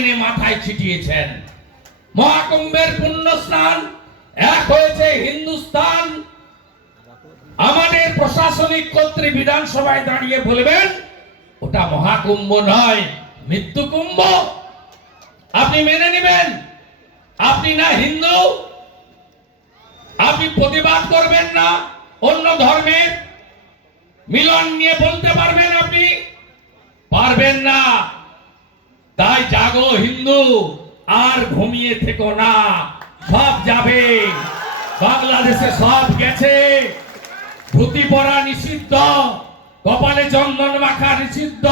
এনে মাথায় ছিটিয়েছেন। মহাকুম্ভের পুণ্য স্নান, এক হয়েছে হিন্দুস্তান। আমাদের প্রশাসনিক কর্তৃ বিধানসভায় দাঁড়িয়ে বলবেন ওটা মহাকুম্ভ নয়, মৃত্যু কুম্ভ। আপনি মেনে নেবেন? আপনি না হিন্দু, আপনি প্রতিবাদ করবেন না অন্য ধর্মের মিলন নিয়ে বলতে পারবেন? আপনি পারবেন না। তাই জাগো হিন্দু, আর ঘুমিয়ে থেকো না। সব যাবে, বাংলাদেশে সব গেছে। ধুতি পরা নিষিদ্ধ, কপালে চন্দন মাখা নিষিদ্ধ,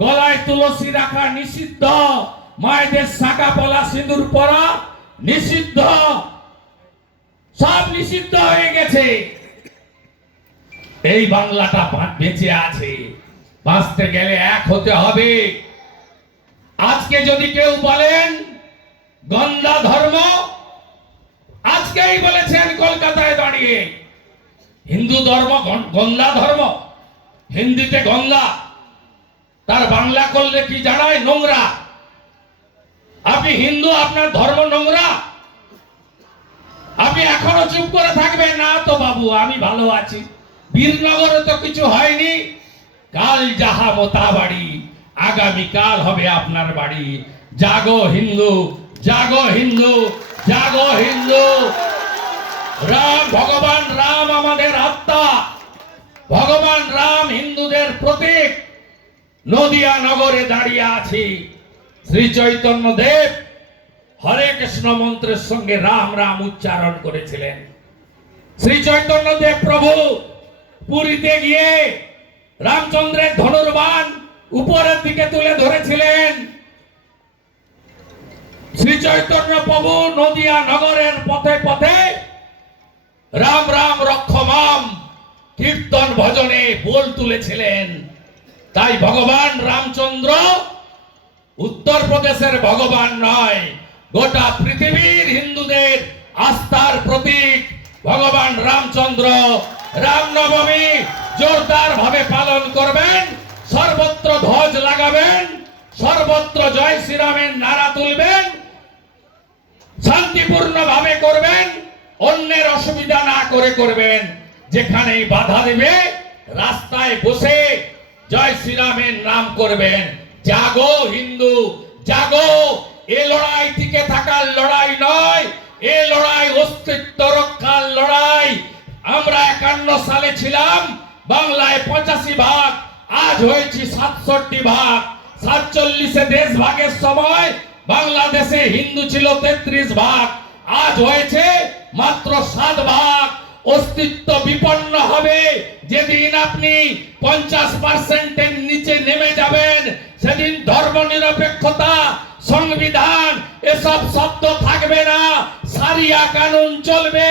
গলায় তুলসী রাখা নিষিদ্ধ, মায়েদের শাখা পলা সিঁদুর পরা নিষিদ্ধ, সব নিষিদ্ধ হয়ে গেছে। এই বাংলাটা বেঁচে আছে, বাঁচতে গেলে এক হতে হবে। আজকে যদি কেউ বলেন গন্দা ধর্ম, আজকেই বলেছেন কলকাতায় দাঁড়িয়ে হিন্দু ধর্ম গন্দা ধর্ম, হিন্দিতে গন্দা, তার বাংলা করলে কি জানায়? নোংরা। আপনি হিন্দু, আপনার ধর্ম নোংরা? আপনি এখনো চুপ করে থাকবেন না? তো বাবু আমি ভালো আছি, বীরনগরে তো কিছু হয়নি। কাল যাহা মোতা বাড়ি, আগামী কাল হবে আপনার বাড়ি। জাগো হিন্দু, জাগো হিন্দু, জাগো হিন্দু। রাম, ভগবান রাম আমাদের আত্মা, ভগবান রাম হিন্দুদের প্রতীক। নদিয়া নগরে দাঁড়িয়ে আছি। শ্রী চৈতন্য দেব হরে কৃষ্ণ মন্ত্রের সঙ্গে রাম রাম উচ্চারণ করেছিলেন। শ্রী চৈতন্য দেব প্রভু পুরীতে গিয়ে রামচন্দ্রের ধনুর্বাণ উপরের দিকে তুলে ধরেছিলেন। শ্রী চৈতন্য প্রভু নদিয়া নগরের পথে পথে রাম রাম রক্ষমাম কীর্তন ভজনে বোল তুলেছিলেন। তাই ভগবান রামচন্দ্র উত্তরপ্রদেশের ভগবান নয়, গোটা পৃথিবীর হিন্দুদের আস্থার প্রতীক ভগবান রামচন্দ্র। রামনবমী জোরদার ভাবে পালন করবেন, সর্বত্র ধ্বজ লাগাবেন, সর্বত্র জয় শ্রীরামের নারা তুলবেন, শান্তিপূর্ণ ভাবে করবেন, অন্যের অসুবিধা না করে করবেন। যেখানে বাধা দেবে রাস্তায় বসে জয় শ্রীরামের নাম করবেন। জাগো হিন্দু, জাগো। এ লড়াই টিকে থাকার লড়াই নয়, এ লড়াই অস্তিত্ব রক্ষার লড়াই। আমরা 51 সালে ছিলাম বাংলায় 85 ভাগ, আজ হয়েছি 67 ভাগ। 47-এ দেশ ভাগের সময় বাংলাদেশে হিন্দু ছিল 33 ভাগ, আজ হয়েছে মাত্র 7 ভাগ। অস্তিত্ব বিপন্ন হবে যেদিন আপনি 50%-এর নিচে নেমে যাবেন। সেদিন ধর্ম নিরপেক্ষতা, সংবিধান এসব শব্দ থাকবে না, সারিয়া কানুন চলবে।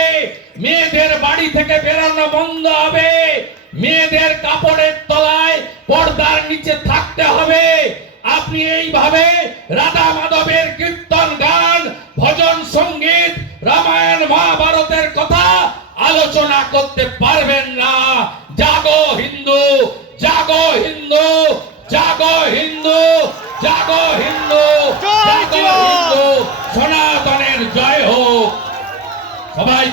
মেয়েদের বাড়ি থেকে বেরোনো বন্ধ হবে, মেয়েদের কাপড়ের তলায় পর্দার নিচে থাকতে হবে। আপনি এইভাবে রাধা মাধবের কীর্তন গান, ভজন সঙ্গীত, রামায়ণ মহাভারতের কথা আলোচনা করতে পারেন।